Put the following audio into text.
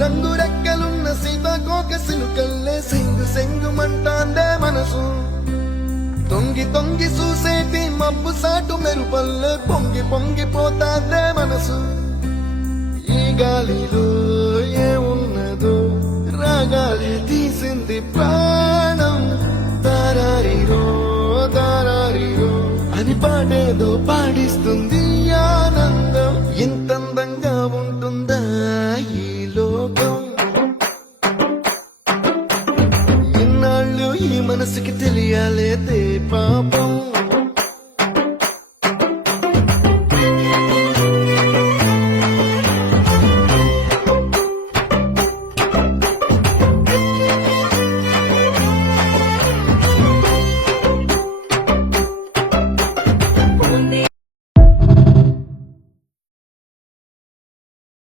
రంగు రెక్కలున్న సీతాకోక సిలుకల్లే సెంగు సెంగుమంటాందే మనసు. తొంగి తొంగి చూసేటి మబ్బు సాటు మెరుపల్లే పొంగి పొంగిపోతాందే మనసు. ఈ గాలిలో